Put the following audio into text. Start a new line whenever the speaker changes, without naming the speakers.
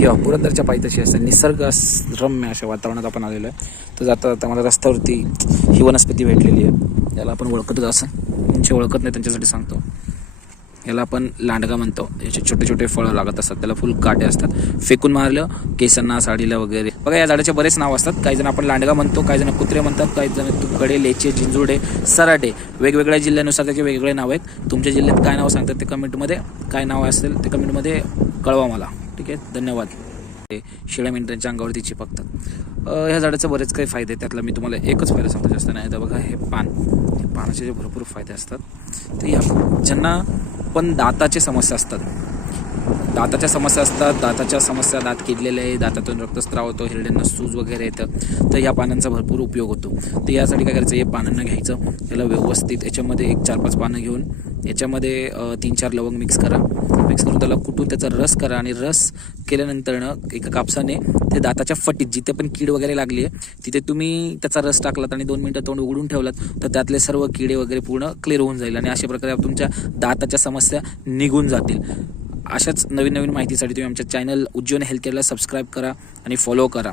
या पुरंदरच्या पायथ्याशी असं निसर्गरम्य अशा वातावरणात आपण आलेलो आहे. तर जाता जाता मला रस्त्यावरती ही वनस्पती भेटलेली आहे. याला आपण ओळखतच असं. तुमचे ओळखत नाही त्यांच्यासाठी सांगतो. याला आपण लांडगा म्हणतो. याचे छोटे छोटे फळं लागत असतात. त्याला फुल काटे असतात. फेकून मारलं केसांना साडीला वगैरे. बघा या झाडाचे बरेच नाव असतात. काही जण आपण लांडगा म्हणतो काही जण कुत्रे म्हणतात काही जण तुकडे लेचे जिंजुडे सराटे. वेगवेगळ्या जिल्ह्यानुसार त्याचे वेगवेगळे नाव आहेत. तुमच्या जिल्ह्यात काय नाव सांगतात ते कमेंटमध्ये. काय नाव असेल ते कमेंटमध्ये कळवा मला. ठीक आहे धन्यवाद. ते शिळ्या मेंढ्यांच्या अंगावरती चिपकतात. ह्या झाडाचे बरेच काही फायदे आहेत. त्यातला मी तुम्हाला एकच फायदा सांगतो जास्त नाही. तर बघा हे पान. हे पानाचे जे भरपूर फायदे असतात ते या ज्यांना पण दाताचे समस्या असतात दाताच्या समस्या असतात दाताच्या समस्या दात किडलेले आहे दातातून रक्तस्राव होतो हिरड्यांना सूज वगैरे येतं. तर या पानांचा भरपूर उपयोग होतो. तर यासाठी काय करायचं हे पानांना घ्यायचं. त्याला व्यवस्थित याच्यामध्ये एक चार पाच पानं घेऊन याच्यामध्ये तीन चार लवंग मिक्स करा. मिक्स करून त्याला कुटून त्याचा रस करा आणि रस केल्यानंतरनं एका कापसाने ते दाताच्या फटीत जिथे पण कीड वगैरे लागली आहे तिथे तुम्ही त्याचा रस टाकलात आणि दोन मिनटं तोंड उघडून ठेवलात तर त्यातले सर्व किडे वगैरे पूर्ण क्लिअर होऊन जाईल. आणि अशा प्रकारे तुमच्या दाताच्या समस्या निघून जातील. अशाच नवीन नवीन माहितीसाठी तुम्ही आमच्या चॅनल उज्ज्वल हेल्थ केअरला सबस्क्राईब करा आणि फॉलो करा.